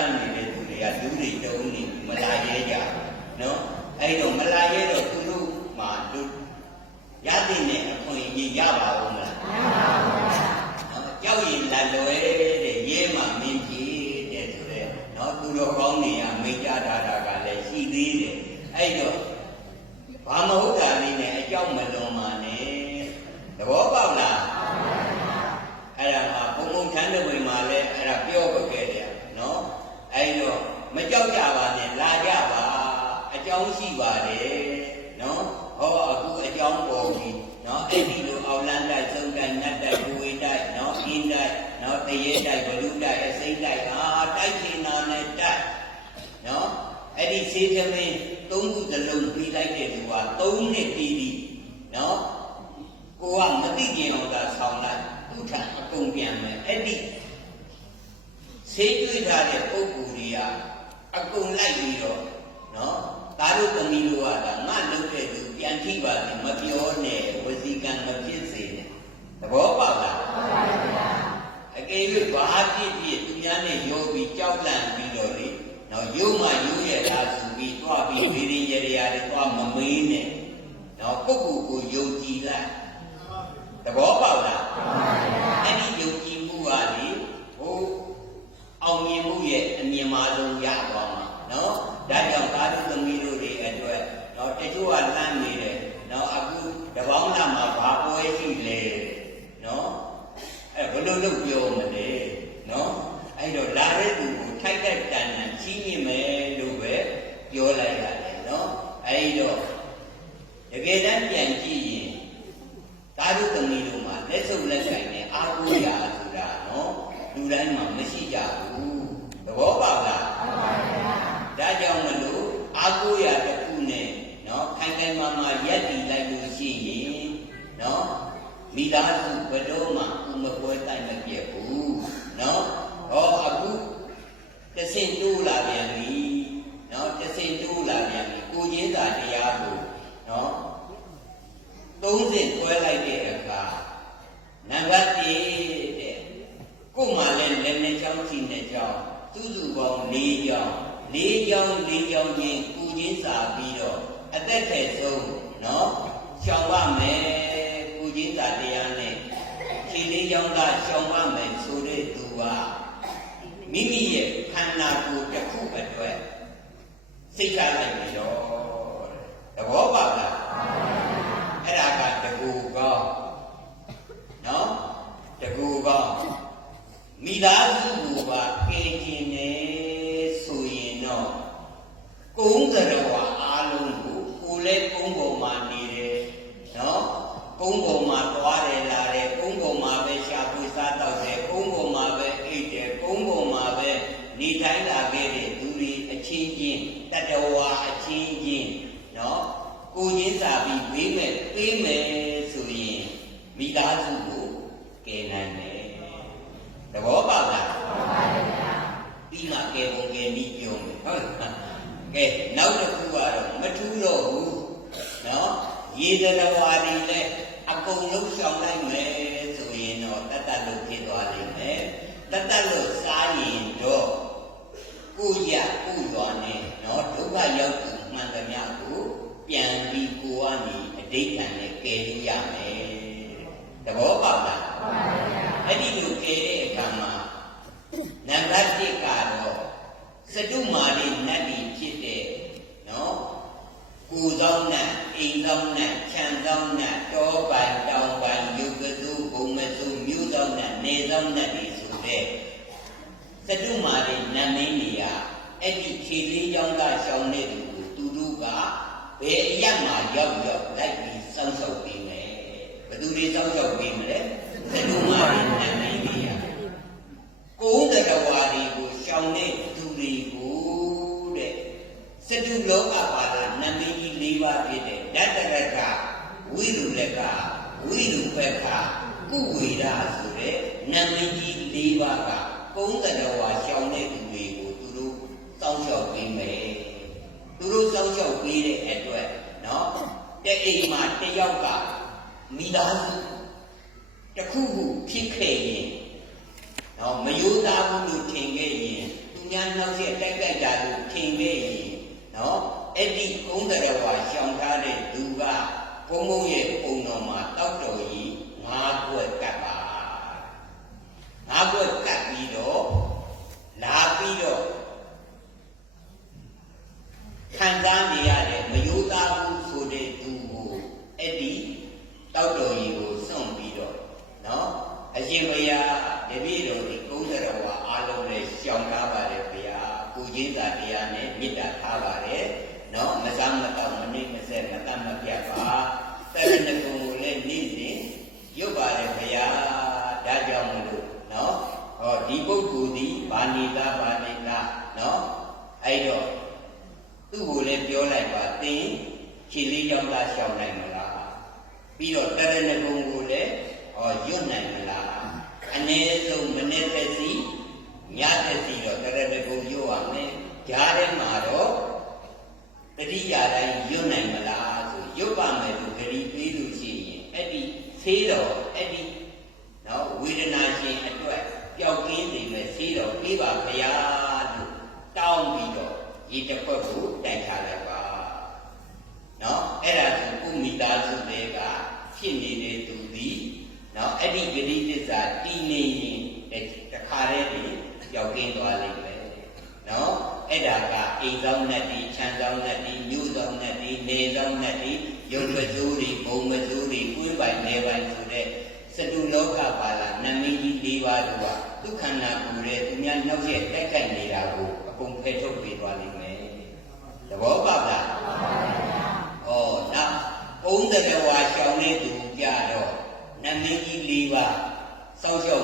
န်းနေတဲ့သူတွေကလူတွေတုံးနေမလာရဲကြနော်အဲ့တော့မလာရဲတော့သူတို့မှလူရတဲ့နဲ့အခွင့်အရေးရပါဦးမလားမရပါဘူးနော်ကြောက်ရင်လာလွယ်တဲ့ရဲမှမင်းကြီးတဲ့ဆိုတဲ့နော်သူတော်ကောင်းတွေကမိတ်ကြတာကလည်းရှိသေးတယ်အဲ့တော့ဘာမဟုတ်တာလေးနဲ့အကြောက်မလွန်ပါနဲ့သဘောပေါက်လားအဲ့ဒါမှာဘုံဘုံထမ်းတဲ့ဝင်မှာလဲအဲ့ဒါပြောခဲ့တယ်နော်အဲ့တော့မကြောက်ကြပါနဲ့လာကြပါအကြောင်းရှိပါတယ်နော်ဟောအခုအကြောင်းပေါ်ပြီနော်အဲ့ဒီလိုအောင်လန်းတိုက်သုံးတိုက်နတ်တိုက်ဘူဝေတို က်နော်အင်းတိုက်နော်တရေတိုက်ဘလူတိုက်အစိမ့်တိုက်အာတိုက်ချင်တာနဲ့တိုက်နော်အဲ့ဒီစေတမင်းသုံးခုသလုံးပြီးလိုက်တဲ့သူက၃နှစ်ပြီးပြီနော်ကိုကမသိကျင်အောင်သာဆောင်းလိုက်သူထအကုန်ပြန်မယ်အဲ့ဒီဆေးတွေ့ထားတဲ့ပုဂ္ဂိုလ်တွေကအကုန်လိုက်ပြီးတော့နော်ဒါတို့သမီးတို့ကငါလုပ်တဲ့သူပြန်ထိပါစေမပြောနဲ့ဝစီကံမဖြစ်စေနဲ့သဘောပေါက်လား မှန်ပါဗျာအကယ်၍ဘာဖြစ်ဖြစ်သူများနဲ့ရောပြီးကြောက်လန့်ပြီးတော့လေနော်ရုံမှရုံရဲ့လားဆိုပြီးတွားပြီးဝိရိယရရာတွေတွားမမေးနဲ့နော်ပုဂ္ဂိုလ်ကိုယုံကြည်လိုက်သဘောပေါက်လားမှန်ပါဗျာအဲ့ဒီယုံကြည်မှုကလေဟိုအောင်မြင်မှုရဲ့အမြင်မာဆုံးရသွားမှာနော်ဒါကြောင့်သာဓုသမီးတို့တွေအတွက်နော်တချို့ကလမ်းနေတယ်နော်အခုတပေါင်းလာမှာဘာပွဲရှိလဲနော်အဲဘယ်လိုလုပ်ပြောမလဲနော်အဲ့တော့လာတဲ့သူကိုထိုက်တဲ့တန်တန်ကြီးမြင့်မယ်လို့ပဲပြောလိုက်ရတယ်နော်အဲ့တော့တကယ်တမ်းပြန်ကြည့်ရင်သာဓုသမီးတို့မှာလက်စုပ်လက်ဆိုင်နဲ့အာကိုရာဆိုတာနော်လူတိုင်းမှာမရှိကြဘူးသဘောပေါက်လားမှန်ပါဗျာဒါကြောင့်မလို့အာကိုရာတစ်ခုနဲ့နော်ခိုင်ခိုင်မာမာရက်တည်လိုက်လို့ရှိရင်နော် မိသားစုဘယ်တော့မှဥမပွဲတိုက်မပြတ်ဘူးနော်ဟောအခုတဆင်တိုးလာပြန်ပြီနော်တဆင်တိုးလာပြန်ပြီကိုချင်းသာတရားကိုနော်သုံးဆင့်တွဲလိုက်တဲ့အခါနံပါတ်1တဲ့ကို့မှာလည်းလည်းနဲ့ချောင်းစီနဲ့ချောင်းသူ့စုပေါင်း၄ချောင်း၄ချောင်း၄ချောင်းချင်းကိုချင်းစာပြီးတော့အသက်ထဲဆုံးနော် ခြေလေးချောင်းကရှောင်ပါမယ်ဆိုတဲ့သူကမိမိရဲ့ခန္ဓာကိုယ်တစ်ခုအတွက်စိတ်ထားလိုက်ပြီးတော့သဘောပေါက်လားအဲ့ဒါကတကူကောင်းနော်တကူကောင်းမိသားစုကိုပါကယ်ခြင်းနဲ့ဆိုရင်တော့ကုန်းသရဝအားလုံးကိုကိုယ်လည်းကုန်းပေါ်မှာနေတယ်နော်ကုန်းပေါ်မှာသွားတယ်လာတယ်ကုန်းပေါ်မှာပဲရှာဖွေစားတော့တယ်ကုန်းပေါ်မှာပဲအိတ်တယ်ကုန်းပေါ်မှာပဲနေထိုင်လာခဲ့တဲ့သူတွေအချင်းချင်းတတဝါအချင်းချင်းနော်ကိုချင်းစာပြီးဝေးမဲ့ပေးမယ်ဆိုရင်မိသားစုကိုကယ်နိုင်တယ်သဘောပေါက်လားမှန်ပါဗျာပြီးမှကယ်ပုံကယ်နည်းပြောမယ်ဟုတ်လားကဲ နောက်တစ်ခုကတော့မထူးတော့ဘူးနော်ရေတရဝါဒီလည်းအကုန်လုံးရှောင်လိုက်မယ်ဆိုရင်တော့တတ်တတ်လို့ဖြစ်သွားလိမ့်မယ်တတ်တတ်လို့စားရင်တော့ကိုရကိုရွာနဲ့နော်ဒုက္ခရောက်သူမှန်သမျှကိုပြန်ပြီးကိုကနေအတိတ်ခံနဲ့ကယ်လို့ရမယ်သဘောပေါက်လားမှန်ပါဗျာအဲ့ဒီလိုကယ်တဲ့အခါမှာနံပါတ်1ကတော့စတုမာရိနတ်ဒီဖြစ်တဲ့နော်ကိုယ်ဆောင်နဲ့အိမ်ဆောင်နဲ့ခြံဆောင်နဲ့တောပိုင်တောင်ပိုင်ယုတ်ကစုဘုံမစုမြို့ဆောင် နဲ့နေဆောင်နဲ့ဒီဆိုတဲ့စတုမာရိနတ်မင်းကြီးကအဲ့ဒီခြေလေးချောင်းသားရှောင်းတဲ့သူကိုသူတို့ကဘယ်အရက်မှာရောက်ရောက်လိုက်ပြီးစောင့်ရှောက်ပေးမယ်ဘယ်သူတွေစောင့်ရှောက်ပေးမလဲစတုမာရိနတ်မင်းကြီးကကိုယ်တဝါတွေကိုရှောင်းတဲ့သူတွေကိုတဲ့စတုလောကပါဒနမင်းကြီး၄ပါးဖြစ်တဲ့ဓတ္တရကဝိရုလကဝိရုပက္ခကုဝေဒဆိုတဲ့ နမင်းကြီး၄ပါးကကုန်းတတော်ဝါရှောင်းတဲ့သူတွေကိုသူတို့စောင့်ရှောက်ပေးမယ်သူတို့စောင့်ရှောက်ပေးတဲ့အတွက်နော်တဲ့အိမ်မှာတယောက်ကမိသားစုတစ်ခုခုဖြစ်ခဲ့ရင်နော်မယိုးသားဘူးလို့ထင်ခဲ့ရင်သူများများနောက်ဆက်တိုက်ကြိုက်တာလို့ထင်ခဲ့ရင်နော်အဲ့ဒီကုန်းတော်ဝါရှောင်ထားတဲ့သူကဘုံဘုံရဲ့ပုံတော်မှာတောက်တော်ကြီးငါးကွက်ကပ်ပါ ငါးကွက်ကပ်ပြီးတော့လာပြီးတော့ခံစားနေရတဲ့မယိုးသားဘူးဆိုတဲ့သူကိုအဲ့ဒီတောက်တော်ကြီးကိုစွန့်ပြီးတော့နော်အရှင်ဘုရားတပည့်တော်ဒီကုန်းတော်ဝါအားလုံးနဲ့ရှောင်ထားပါတယ်ဘုရားကိုကြီးသာတရားနဲ့မေတ္တာထားပါတယ်နော်မစားမတော့မနစ်မဆက်မတတ်မပြတ်ပါတရဏဂုံကိုလည်းနေ့စဉ်ရုပ်ပါတယ်ဘုရားဒါကြောင့်မလို့နော်ဟော ဒီပုဂ္ဂိုလ်ဒီဗာဏိတာဗာဏိတာနော်အဲ့တော့သူ့ကိုလည်းပြောလိုက်ပါသင်ခြေလေးကြောင့်သာရှောင်နိုင်မလားပြီးတော့တရဏဂုံကိုလည်းဟောရွတ်နိုင်မလားအနည်းဆုံးမနေ့သက်စီညသက်စီတော့တရဏဂုံရွတ်ရမယ်ကြားထဲမှာတော့တတိယတိုင်းရွတ်နိုင်မလားဆိုရွတ်ပါမယ်လို့ဂရီပေးလို့ရှိရင်အဲ့ဒီသေးတော်အဲ့ဒီနော်ဝေဒနာရှင်အတွက် ပျောက်ကင်းနေမဲ့သေးတော်ပေးပါဘုရားလို့တောင်းပြီးတော့ရေတစ်ခွက်ကိုတိုက်ထားလိုက်ပါနော်အဲ့ဒါဆိုကုမိသားစုတွေကဖြစ်နေတဲ့သူသည်နော်အဲ့ဒီဂရိတစ္ဆာတည်နေရင်တခါတည်းပြင်ပျောက်ကင်းသွားလိမ့်မယ်နော်အဲ့ဒါကအိမ်ဆောင်နဲ့ဒီခြံဆောင်နဲ့ဒီညူဆောင်နဲ့ဒီနေဆောင်နဲ့ဒီရုပ်မစိုးတွေဘုံမစိုးတွေကွင်းပိုင်နေပိုင်ဆိုတဲ့ စတုလောကပါလာနမင်းကြီး၄ပါးတို့ကဒုက္ခနာပူတဲ့သူများနောက်ရက်တိုက်ခိုက်နေတာကိုအကုန်ဖယ်ထုတ်ပေးသွားလိမ့်မယ်သဘောပေါက်လားဩနောက်ဘုံတရဝါရှောင်းတဲ့သူကြတော့နမင်းကြီး၄ပါးစောင့်ရှောက်မယ်ကု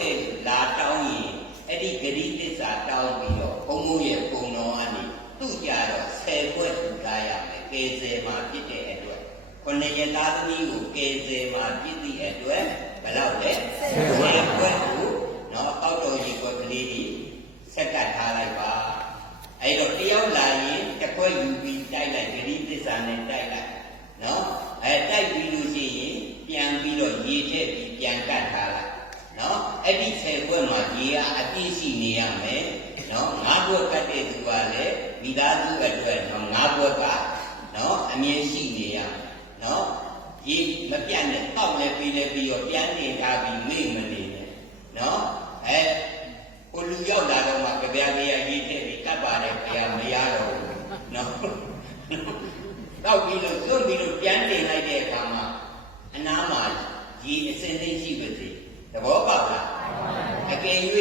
ခဲ့လာတောင်းရင်အဲ့ဒီဂရိသစ္စာတောင်းပြီးတော့ဘုံဘုံရဲ့ပုံတော်ကနေသူ့ကြတော့ဆယ်ဘွဲ့ထူထားရမယ်ကဲဆယ်မှာဖြစ်တဲ့အတွက်ခொနှစ်ရသားသမီးကိုကဲဆယ်မှာဖြစ်သည့်အတွက်ဘယ်လောက်လဲဆယ်ဘွဲ့ကိုနော်အောက်တော်ကြီးကကလေးကြီးဆက်ကတ်ထားလိုက်ပါအဲ့တော့တယောက်လာရင်တစ်ခွက်ယူပြီးတိုက်လိုက်ဂရိသစ္စာနဲ့တိုက်လိုက်နော်အဲတိုက်ပြီးလို့ရှိရင်ပြန်ပြီးတော့ရေထည့်ပြီးပြန်ကတ်ထားလိုက် နော်အဲ့ဒီဆယ်ခွက်မှာရေကအပြည့်ရှိနေရမယ်နော်ငါးခွက်ကတ်တဲ့သူကလည်းမိသားစုအတွက်နော်ငါးခွက်ကနော်အမြင်ရှိနေရမယ်နော်ရေမပြတ်နဲ့တောက်လဲပြီးလဲပြီးတော့ပြန်နေထားပြီးမိမနေနဲ့နော်အဲကိုလူရောက်လာတော့မှကြပြားကြီးရေးထည့်ပြီးကတ်ပါတယ်ခရမရတော့ဘူးနော်တောက်ပြီးလို့သွန့်ပြီးလို့ပြန်တင်လိုက်တဲ့အခါမှာအနားမှာရေအစင်းသိရှိပါစေသ ဘောပေါက်လားအကယ်၍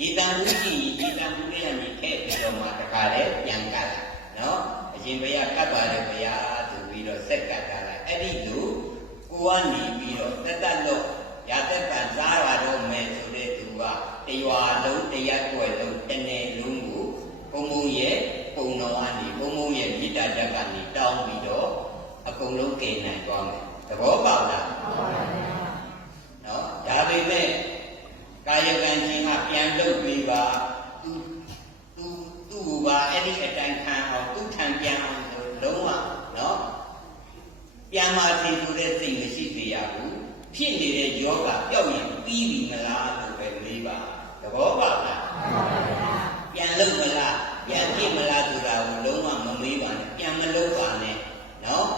ရေတံမှုကြည့်ရေတံမှုလေးကနေထည့်ပြီးတော့မှတခါလဲပြန်ကတ်လိုက်နော်အရှင်ဘုရားကတ်ပါတယ်ဘုရားဆိုပြီးတော့ဆက်ကတ်ထားလိုက်အဲ့ဒီလိုကိုကနေပြီးတော့တတ်တတ်လို့ရတက်ကစားရတော့မယ်ဆိုတဲ့သူကတရွာလုံးတရက်ွယ်လုံးတစ်နယ်လုံးကိုဘုံဘုံရဲ့ပုံတော်ကနေဘုံဘုံရဲ့မိတ္တာတက်ကနေတောင်းပြီးတော့အကုန်လုံးကယ်နိုင်သွားမယ်သဘောပေါက်လားမှန်ပါဗျာနော်ဒါ ပေမဲ့ကာယကံရှင်ကပြန်လုပ်ပြီးပါသူသူသူ့ဘာအဲ့ဒီအတိုင်းခံအောင်သူ့ထံပြန်အောင်ဆိုလုံးဝနော်ပြန်มาစီဆိုတဲ့စိတ်မရှိသေးရဘူးဖြစ်နေတဲ့ယောဂပျောက်ရင်ပြီးပြီမလားလို့ပဲလေးပါသဘောပေါက်လားမှန်ပါဗျာပြန်လုပ်မလားပြန်ဖြစ်မလားဆိုတာကိုလုံးဝမမေးပါနဲ့ပြန်မလုပ်ပါနဲ့နော်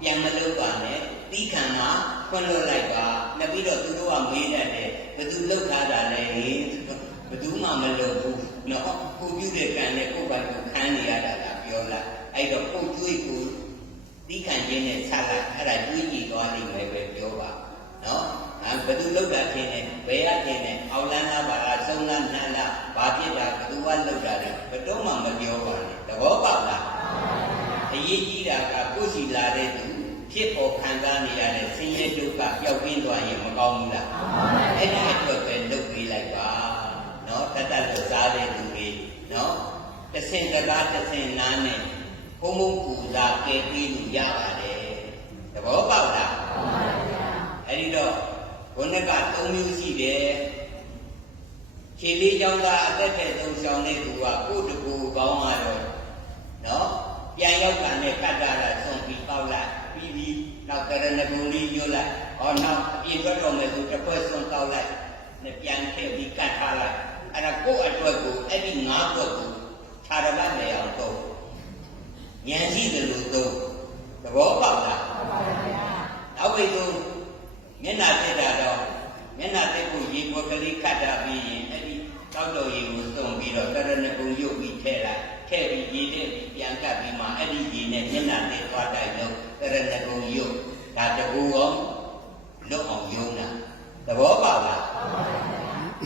ပြန်မလုပ်ပါနဲ့တိခံမှာ ခွင့်လွှတ်လိုက်ပါနောက်ပြီးတော့သူတို့ကမေးတတ်တယ်ဘယ်သူလုပ်ထားတာလဲဘယ်သူမှမလုပ်ဘူးနော်ကိုပြုတဲ့ကံနဲ့ကိုယ်ပိုင်ကိုခံနေရတာလားပြောလားအဲ့တော့ကိုကျွေးကိုတိခံခြင်းနဲ့ဆက်လိုက်အဲ့ဒါတွေးကြည့်သွားလိမ့်မယ်ပဲပြောပါနော်အဲဘယ်သူလောက်တာထင်တယ်ဘယ်ရထင်တယ်အောင်လန်းလားပါလားဆုံးလားနန်းလားဘာဖြစ်တာဘယ်သူကလောက်တာလဲဘယ်တော့မှမပြောရေးကြီးတာကကိုယ်စီလာတဲ့သူ ဖြစ်ပေါ်ခံစားနေရတဲ့ဆင်းရဲဒုက္ခပျောက်ကင်းသွားရင်မကောင်းဘူးလားအဲ့ဒီအတွက်ပဲလုပ်ပေးလိုက်ပါနော်တတ်တတ်လို့စားတဲ့သူတွေနော်တဆင်တကားတဆင်နားနဲ့ဘုံဘုံပူဇာကဲပြီးလို့ရပါတယ်သဘောပေါက်လားအဲ့ဒီတော့ဘုန်းက၃မျိုးရှိတယ်ခြေလေးကြောင့်သာအသက်တဲ့သုံးဆောင်တဲ့သူကကိုယ့်တကူကောင်းလာတော့နော်ပြန်ရောက်တာနဲ့ကတ်တာတာဆွန်ပြီးပေါက်လိုက်ပြီးပြီး နောက်ကရဏဂုံလေးရွတ်လိုက်ဟောနောက်ပြင်ထွက်တော်မယ်ဆိုတစ်ခွက်ဆွန်တောက်လိုက်နဲ့ပြန်ထည့်ပြီးကတ်ထားလိုက်အဲ့ဒါကိုယ့်အတွက်ကိုအဲ့ဒီငါးခွက်ကိုခြာရပတ်နေအောင်တော့ဉာဏ်ရှိတယ်လို့တော့သဘောပေါက်လားနောက်ပြီးတော့မျက်နာတက်တာတော့မျက်နာတက်ကိုရေခွက်ကလေးခတ်တာပြီးရင်အဲ့ဒီတောက်တော်ရေကိုစုံပြီးတော့ကရဏဂုံရုပ်ပြီးထည့်လိုက် ထည့်ပြီးရေတဲ့ပြီးပြန်ကပ်ပြီးမှအဲ့ဒီရေနဲ့မျက်နာတက်သွားတိုက်လို့ကရဏဂုံရုပ်ဒါတကူရောလွတ်အောင်ယုံတာသဘောပေါက်လား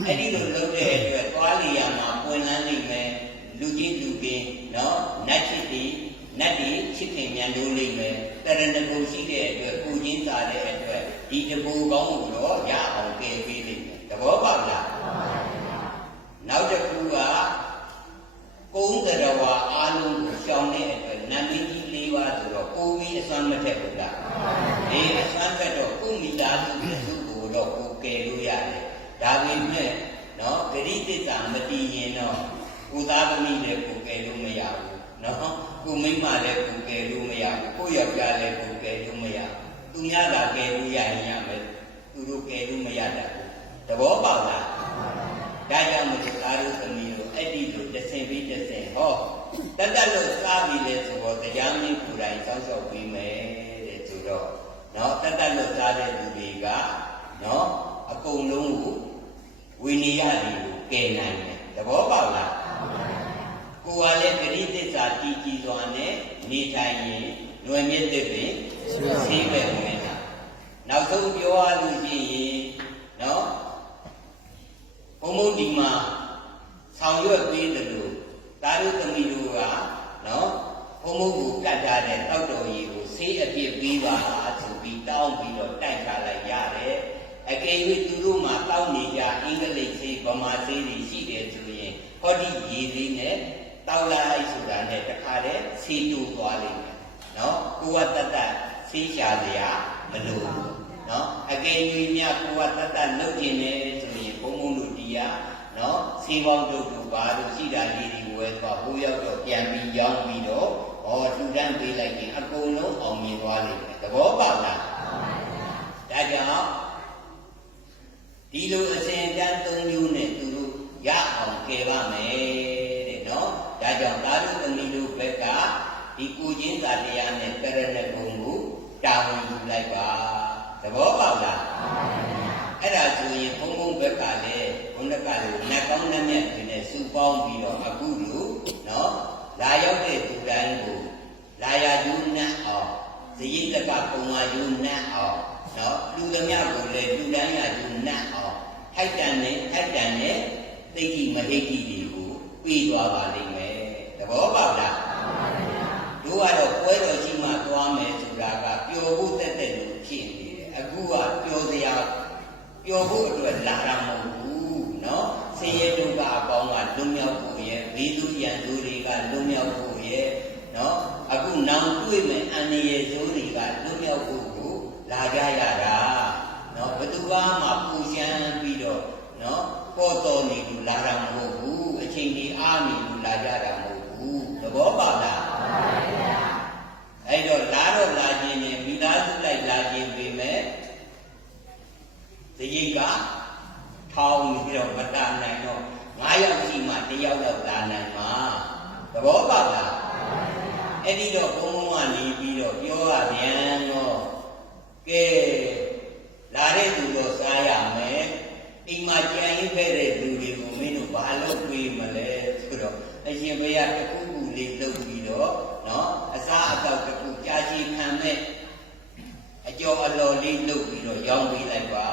အဲ့ဒီလိုလုပ်တဲ့အတွက်သွားလျာမှာပွင့်လန်းနေမယ်လူကြီးလူကင်းနော်နတ်ချစ်တီနတ်တီချစ်ခင်မြန်လို့လိမ့်မယ်တရဏဂုံရှိတဲ့အတွက်ကိုချင်းသာတဲ့အတွက်ဒီတပူကောင်းကိုတော့ရအောင်ကယ်ပေးလိမ့်မယ်သဘောပေါက်လားနောက်တစ်ခုကကုန်းတရဝါအားလုံး ကိုရှောင်တဲ့အတွက်နတ်မင်းကြီး၄ပါးဆိုတော့ကိုကြီးအစွမ်းမထက်ဘူးလားဒီအစွမ်းထက်တော့ကိုမိသားစုရဲ့စုကိုတော့ကိုကယ်လို့ရတယ်ဒါပေမဲ့နော်ဂရိတ္တမတည်ရင်တော့ကိုသားသမီးလည်းကိုကယ်လို့မရဘူးနော်ကိုမိန်းမလည်းကိုကယ်လို့မရဘူးကိုယောက်ျားလည်းကိုကယ်လို့မရဘူးသူများသာကယ်လို့ရရင်ရမယ်သူတို့ကယ်လို့မရတတ်ဘူးသဘောပေါက်လားဒါကြောင့်မလို့သားတို့သမီးတို့အဲ့ဒီလိုတစ်ဆင်ပြီးတစ်ဆင်ဟော တတ်တတ်လို့စားပြီးလေဆိုတော့တရားမင်းကိုယ်တိုင်စောင့်ရှောက်ပြီးမယ်တဲ့ဆိုတော့နော်တတ်တတ်လို့စားတဲ့လူတွေကနော်အကုန်လုံးကိုဝိနည်းတွေကိုကယ်နိုင်တယ်သဘောပေါက်လားကိုယ်ကလည်းဂရိတစ္ဆာတည်ကြည်စွာနဲ့နေထိုင်ရင်လွယ်မြင့်တဲ့ပင်ဆေးပဲဝင်တာနောက်ဆုံးပြောရလို့ရှိရင်နော်ဘုံဘုံဒီမှာဆောင်ရွက်ပေးတယ်လို့ သာရုသမီးတို့ကနော်ဘုံဘုံကိုကတ်ထားတဲ့တောက်တော်ကြီးကိုဆေးအပြစ်ပေးပါဆိုပြီးတောင်းပြီးတော့တိုက်ထားလိုက်ရတယ်အကယ်၍သူတို့မှာတောင်းနေကြအင်္ဂလိပ်ဆေးဗမာဆေးတွေရှိတယ်ဆိုရင်ဟောဒီရည်လေးနဲ့တောက်လိုက်ဆိုတာနဲ့တခါတည်းဆေးတူသွားလိမ့်မယ်နော်ကိုဝတ္တတဆေးရှာစရာမလိုဘူးနော်အကယ်၍မြတ်ကိုဝတ္တတလုပ်ခြင်းနဲ့ဆိုရင်ဘုံဘုံတို့တရားနော်ဆေးပေါင်းတို့တို့ပါလို့ရှိတာလေးတွေ ဝဲသွားဘိုးရောက်တော့ပြန်ပြီးရောင်းပြီးတော့ဟောထူတန်းပေးလိုက်ရင်အကုန်လုံးအောင်မြင်သွားလိမ့်မယ်သဘောပေါက်လားဒါကြောင့်ဒီလိုအစဉ်တန်းသုံးမျိုးနဲ့သူတို့ရအောင်ကယ်ပါမယ်တဲ့နော်ဒါကြောင့်သာဓုသမီးတို့ဘက်ကဒီကုချင်းသာတရားနဲ့ကရဏဂုံကိုတာဝန်ယူလိုက်ပါသဘောပေါက်လားအဲ့ဒါဆိုရင်ဘုံဘုံဘက်ကလည်းဘု န်းတကလည်းနတ်ကောင်းနတ်မြတ်တွေနဲ့စုပေါင်းပြီးတော့အခုလိုနော်လာရောက်တဲ့သူတိုင်းကိုလာရယူနတ်အောင်ဇိတကပုံမာယူနတ်အောင်နော်လူသမျှကိုလည်းလူတိုင်းရယူနတ်အောင်ထိုက်တန်နဲ့ထိုက်တန်နဲ့သိတိမဟိတိတွေကိုပြီးသွားပါလိမ့်မယ်သဘောပေါက်လားတို့ကတော့ပွဲတော်ရှိမှသွားမယ်ဆိုတာကပျော်ဖို့တက်တက်လို့ဖြစ်နေတယ်အခုကပျော်စရာပျော်ဖို့အတွက်လာတာမဟုတ်ဘူး နော်ဆင်းရဲဒုက္ခအပေါင်းကလွတ်မြောက်ဖို့ရဲ့ဘေးဒုရန်ဒုတွေကလွတ်မြောက်ဖို့ရဲ့နော်အခုနောင်တွေ့မယ်အန္တရာယ်ဒုတွေကလွတ်မြောက်ဖို့ကိုလာကြရတာနော်ဘသူကမှပူရှမ်းပြီးတော့နော်ပေါ်တော်နေလို့လာတာမဟုတ်ဘူးအချိန်ကြီးအားနေလို့လာကြတာမဟုတ်ဘူးသဘောပါလားအဲ့တော့လာတော့လာခြင်းနဲ့မိသားစုလိုက်လာခြင်းပေမဲ့တကြီးက ထောင်းပြီးတော့မတတ်နိုင်တော့9ယောက်ရှိမှ1ယောက်တော့လာနိုင်မှာသဘောပေါက်လားအဲ့ဒီတော့ဘုံဘုံကနေပြီးတော့ပြောရပြန်တော့ကဲလာတဲ့သူတော့စားရမယ်အိမ်မှာကြံရင်ခဲ့တဲ့လူတွေကိုမင်းတို့ဘာလုပ်ပေးမလဲဆိုတော့အရှင်ဘုရားတစ်ခုခုလေးလုပ်ပြီးတော့နော်အစားအသောက်တစ်ခုကြာရှည်ခံမဲ့အကျော်အလော်လေးလုပ်ပြီးတော့ရောင်းပေးလိုက်ပါ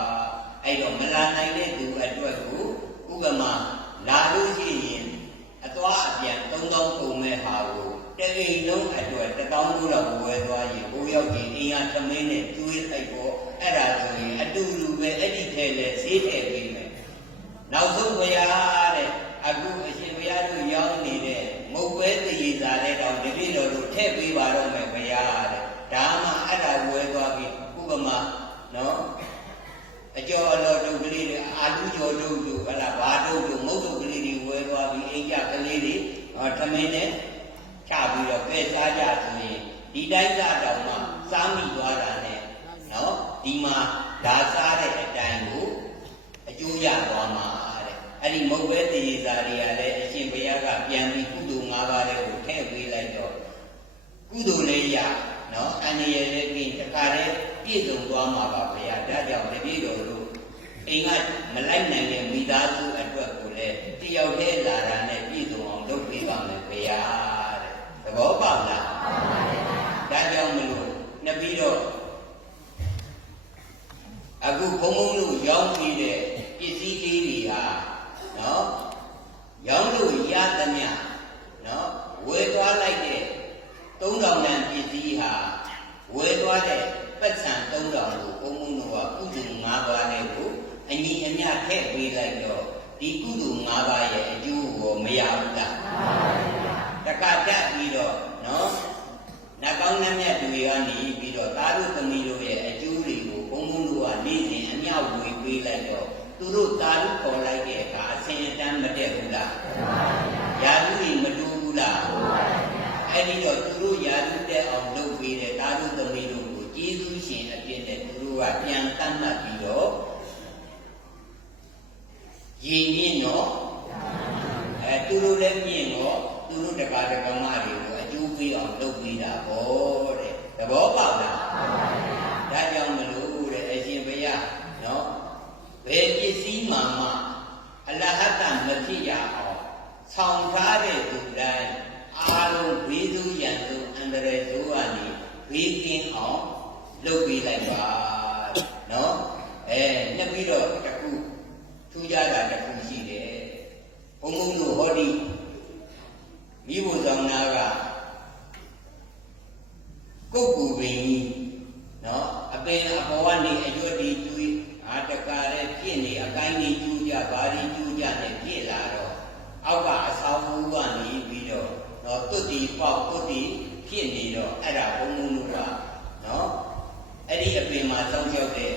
အဲ့တော့မလာနိုင်တဲ့သူအတွက်ကိုဥပမာလာလို့ရှိရင်အသွားအပြန်3000ပုံမဲ့ဟာကိုတအိမ်လုံးအတွက် ပေါင်းလို့တော့ဝယ်သွားရင်ဘိုးရောက်ကြီးအင်အားသမင်းနဲ့ကျွေးလိုက်ပေါ်အဲ့ဒါဆိုရင်အတူတူပဲအဲ့ဒီထဲလဲဆေးထည့်ပေးမယ်နောက်ဆုံးဘုရားတဲ့အခုအရှင်ဘုရားတို့ရောင်းနေတဲ့မုတ်ပဲတည်စာတဲ့တောင်တတိတော်တို့ထည့်ပေးပါတော့ မယ်ဘုရားတဲ့ဒါမှအဲ့ဒါဝယ်သွားပြီဥပမာနော်အကျော်အလော်တုတ်ကလေးတွေအာလူကျော်တုတ်တို့ဟလာဘာတုတ်တို့မုတ်တုတ်ကလေးတွေဝယ်သွားပြီးအိမ်ကြကလေးတွေဟောသမင်းနဲ့ချပြီးတော့ပဲစားကြဆိုရင်ဒီတိုင်းစားတောင်မှစားမိသွားတာနဲ့နော်ဒီမှာဒါစားတဲ့အတိုင်းကိုအကျိုးရသွားမှာတဲ့အဲ့ဒီမုတ်ပဲတည်စာတွေကလည်းအရှင်ဘုရားကပြန်ပြီးကုသိုလ်၅ပါးတွေကိုထည့်ပေးလိုက်တော့ ကုသိုလ်လေးရနော်အန္တရာယ်လေးပြီးတခါတည်းပြည့်စုံသွားမှာပါဘုရားဒါကြောင့်တပည့်တော်တို့အိမ်ကမလိုက်နိုင်တဲ့မိသားစုအတွက်ကိုလည်းတယောက်တည်းလာတာနဲ့ပြည့်စုံအောင်လုပ်ပေးပါမယ်ဘုရားတဲ့သဘောပေါက်လားမှန်ပါပါဒါကြောင့်မလို့နှစ်ပြီးတော့အခုဘုံဘုံလို့ရောင်းပြီးတဲ့ပစ္စည်းလေးတွေဟာနော်ရောင်းလို့ရသမျှနော်ဝယ်သွားလိုက်တဲ့3000တန်ပစ္စည်းဟာဝယ်သွားတဲ့ပတ်စံ3000ကိုဘုံဘုံတို့ကကုသိုလ်၅ပါးနဲ့ကိုအညီအမျှထည့်ပေးလိုက်တော့ဒီကုသိုလ်၅ပါးရဲ့အကျိုးကိုမရဘူးလားမှန်ပါပါတခါတက်ပြီးတော့နော်နှကောင်းနှမျက်တွေကနေပြီးတော့သားတို့သမီးတို့ရဲ့အကျိုးတွေကိုဘုံဘုံတို့ကနေ့စဉ်အမြောက်ဝေပေးလိုက်တော့သူတို့သားတို့ခေါ်လိုက်တဲ့အခါအစဉ်အတန်းမတက်ဘူးလားမှန်ပါဗျာယာသူတွေမတူဘူးလားမှန်ပါဗျာအဲ့ဒီတော့သူတို့ယာသူတက်အောင်လုပ်ပေးတဲ့သားတို့သမီးတို့ကိုကျေးဇူးရှင်အပြည့်နဲ့သူတို့ကပြန်တတ်မှတ်ပြီးတော့ရည်မြင့်တော့အဲသူတို့လည်းမြင့်တော့သူတို့တကားတကမတွေကိုအကျိုးပေးအောင်လုပ်ပေးတာဗောတဲ့သဘောပေါက်လားမှန်ပါဗျာဒါကြောင့်မလို့တဲ့အရှင်ဘုရားနော်ဘယ်ပစ္စည်းမှမှအလဟတမဖြစ်ရအောင်ဆောင်ထားတဲ့သူတိုင်းအာလုံးဘေးသူရန်သူအန္တရာယ်သူကနေဘေးကင်းအောင်လုပ်ပေးလိုက်ပါနော် အဲနှစ်ပြီးတော့တခုထူးခြားတာတခုရှိတယ်ဘုံဘုံတို့ဟောဒီမိဖို့ဆောင်နာကကုတ်ကူပင်ကြီးနော်အပင်အပေါ်ကနေအရွတ်ဒီကျွေးအာတကာတဲ့ပြင့်နေအကိုင်းကြီးကျူးကြဘာဒီကျူးကြနဲ့ပြည့်လာတော့အောက်ကအဆောင်ဘူးကနေပြီးတော့နော်တွတ်တီပေါက်တွတ်တီဖြစ်နေတော့အဲ့ဒါဘုံဘုံတို့ကနော်အဲ့ဒီအပင်မှာစောင်းရောက်တဲ့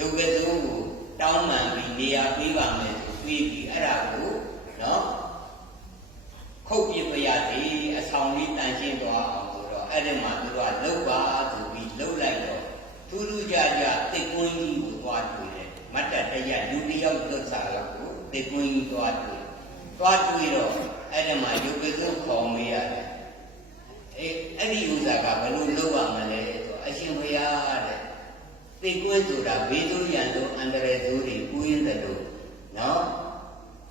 ယုတ်ကစုံကိုတောင်းပန်ပြီးနေရာပေးပါမယ်ဆိုပြီးပြီးအဲ့ဒါကိုနော်ခုတ်ပြပရသည်အဆောင်လေးတန်ရှင်းသွားအောင်ဆိုတော့အဲ့ဒီမှာသူကလှုပ်ပါဆိုပြီးလှုပ်လိုက်တော့ထူးထူးခြားခြားတစ်ကွင်းကြီးကိုသွားတွေ့တယ်မတ်တတရလူတယောက်သွတ်စားလောက်ကိုတစ်ကွင်းကြီးသွားတွေ့သွားတွေ့တော့အဲ့ဒီမှာယုတ်ကစုံခေါ်မေးရတယ်အေးအဲ့ဒီဥစ္စာကဘယ်လိုလုပ်ရမလဲဆိုအရှင်ဘုရားတဲ့ သိကွင်းဆိုတာဘေးသူရန်တို့အန္တရာယ်သူတွေကွင်းတယ်လို့နော်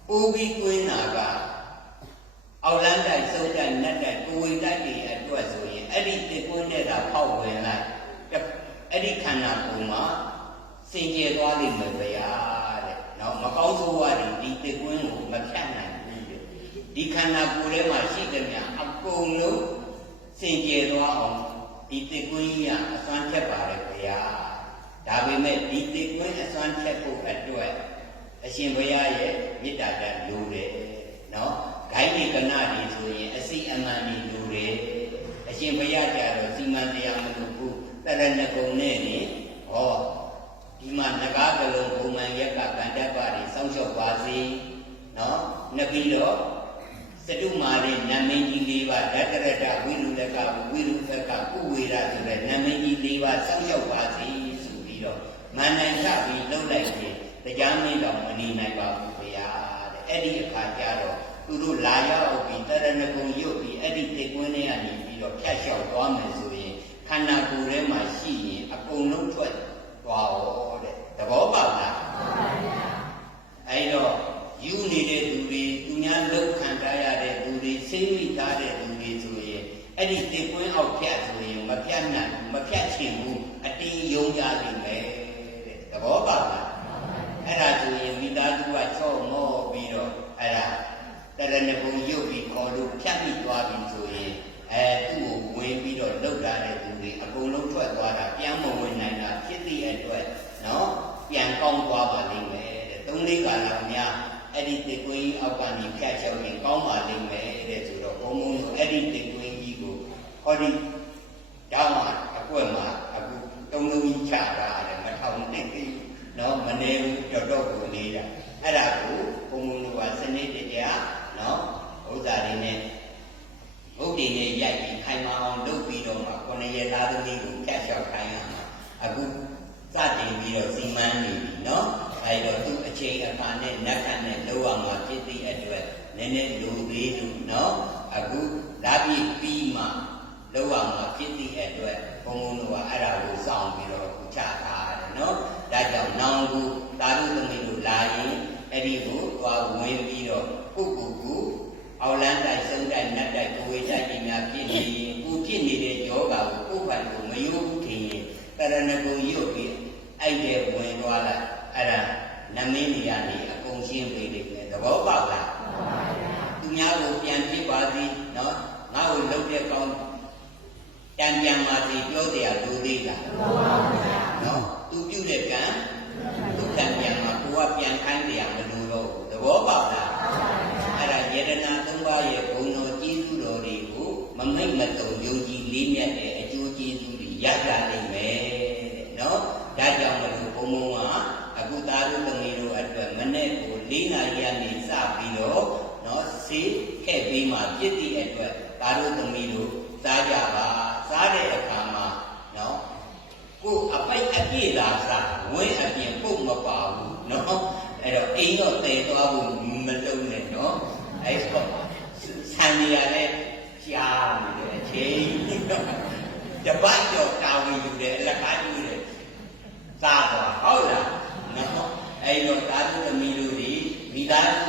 ပူပြီးကွင်းတာကအောက်လန်းတိုက်စုံတိုက်နတ်တိုက်ကိုဝေတိုက်တွေအတွက်ဆိုရင်အဲ့ဒီသိကွင်းနဲ့တာဖောက်ဝင်လိုက်အဲ့ဒီခန္ဓာကိုယ်မှာစင်ကြယ်သွားလိမ့်မယ်ဗျာတဲ့နော်မကောင်းဆိုးဝါးတွေဒီသိကွင်းကိုမဖြတ်နိုင်ဘူးတဲ့ဒီခန္ဓာကိုယ်ထဲမှာရှိတဲ့များအကုန်လုံးစင်ကြယ်သွားအောင်ဒီသိကွင်းကြီးကအစွမ်းထက်ပါတယ်ဗျာ ဒါပေမဲ့ဒီသိကွင်းအစွမ်းထက်ဖို့အတွက်အရှင်ဘုရားရဲ့မေတ္တာဓာတ်လိုတယ်နော်ဂိုင်းဒီကနာဒီဆိုရင်အစီအမံဒီလိုတယ်အရှင်ဘုရားကြတော့စီမံတရားမလို့ဘူးတရဏဂုံနဲ့နေဟောဒီမှာငကားကလုံးဘုံမှန်ရက်ကဗန္တပါတွေစောင့်ရှောက်ပါစေနော်နှစ်ပြီးတော့စတုမာရိနမင်းကြီး၄ပါးဓတ္တရတဝိရုလကဝိရုလကကုဝေရဆိုတဲ့နမင်းကြီး၄ပါးစောင့်ရှောက်ပါစေဆိုပြီးတော့ မန္တန်ချပြီးလှုပ်လိုက်ရင်တရားမင်းတော်မနေနိုင်ပါဘူးဘုရားတဲ့အဲ့ဒီအခါကျတော့သူတို့လာရောက်ပြီးတရဏဂုံရုပ်ပြီးအဲ့ဒီတေကွင်းထဲကနေပြီးတော့ဖြတ်လျှောက်သွားမယ်ဆိုရင်ခန္ဓာကိုယ်ထဲမှာရှိရင်အကုန်လုံးထွက်သွားရောတဲ့သဘောပေါက်လားမှန်ပါဗျာအဲ့တော့ယူနေတဲ့သူတွေသူများလောက်ခံထားရတဲ့သူတွေစိတ်မိထားတဲ့သူတွေဆိုရင်အဲ့ဒီတေကွင်းအောက်ဖြတ်ဆိုရင်မဖြတ်နိုင်မဖြတ်ချင်ဘူးအတင်းယုံကြလိမ့်မယ်တဲ့သ ဘောပေါက်လားအဲ့ဒါဆိုရင်မိသားစုကချော့မော့ပြီးတော့အဲ့ဒါတရဏဂုံရုပ်ပြီးခေါ်လို့ဖြတ်မိသွားပြီဆိုရင်အဲသူ့ကိုကုန်လုံးထွက်သွားတာပြန်မဝင်နိုင်တာဖြစ်သည့်အတွက်နော်ပြန်ကောင်းသွားပါလိမ့်မယ်တဲ့သုံးလေးကာလများအဲ့ဒီတေကွင်းကြီးအောက်ကနေဖြတ်လျှောက်ရင်ကောင်းပါလိမ့်မယ်တဲ့ဆိုတော့ဘုံဘုံတို့အဲ့ဒီတေကွင်းကြီးကိုဟောဒီတောင်းမှာအကွက်မှာအခုသုံးလုံးကြီးချတာတယ်မထောင်သိသိနော်မနေဘူးတော်တော်ကိုနေတာအဲ့ဒါကိုဘုံဘုံတို့ကစနစ်တကျနော်ဥစ္စာတွေနဲ့ ဘုဒ္ဓင်းနဲ့ရိုက်ပြီးခိုင်မာအောင်လုပ်ပြီးတော့မှကိုယ်ရဲ့သားသမီးကိုဖြတ်လျှောက်ခိုင်းရမှာအခုစတင်ပြီးတော့စီမံနေပြီနော်အဲဒီတော့သူအချိန်အခါနဲ့နတ်ခတ်နဲ့လောက်ရမှာဖြစ်သည့်အတွက် နည်းနည်းလူသေးလို့နော်အခုဓာပြည့်ပြီးမှလောက်ရမှာဖြစ်သည့်အတွက်ဘုံဘုံတို့ကအဲ့ဒါကိုစောင့်ပြီးတော့ချထားတယ်နော်ဒါကြောင့်နောင်ကူသာဓုသမီးတို့လာရင်အဲ့ဒီကိုသွားဝင်ပြီးတော့ပုဂ္ဂိုလ်ကိုအောက်လန်းတိုက်ဆုံးတိုက်နတ်တိုက်ကိုဝေတိုက်ကြီးများဖြစ်နေရင်ကိုဖြစ်နေတဲ့ယောဂါကိုကိုယ်ပိုင်ကိုမယိုးဘူးထင်ရင်တရဏဂုံရုပ်ပြီးအဲ့ဒီဝင်သွားလိုက်အဲ့ဒါနမင်းကြီးကနေအကုန်ရှင်းပေးလိမ့်မယ်သဘောပေါက်လားသူ များကိုပြန်ဖြစ်ပါသည်နော်ငါ့ကိုလုံးတဲ့ကောင်းတန်ပြန်ပါသည်ပြောတရားလိုသေးလားမလိုပါဘူးဗျာနော်သူပြုတဲ့ကံသူတန်ပြန်မှာကိုကပြန်ခိုင်းတရားမလိုတော့ဘူးသဘောပေါက်လားအဲ့ဒါယေဒနာ၃ပါးရဲ့ဘုံတော်ကျေးဇူးတော်တွေကိုမမိတ်မတုံယုံကြည်လေးမြတ်တဲ့အကျိုးကျေးဇူးတွေရကြနိုင်မယ်နော်ဒါကြောင့်မလို့ စေခဲ့ပြီးမှပြည့်တဲ့အတွက်သားတို့သမီးတို့စားကြပါစားတဲ့အခါမှာနော်ကိုယ်အပိုက်အပြည့်လာစားဝင်းအပြင်ပုတ်မပါဘူးနော်အဲ့တော့အိမ်တော့တည်သွားဖို့မလုံးနဲ့နော်အဲ့တော့ဆံရလည်းရှားနေတယ်အချိန်တပတ်တော့တာဝန်ယူတယ်အလကားယူတယ်စားတော့ဟုတ်လားနော်အဲ့တော့တာသူသမီးတို့ဒီမိသားစု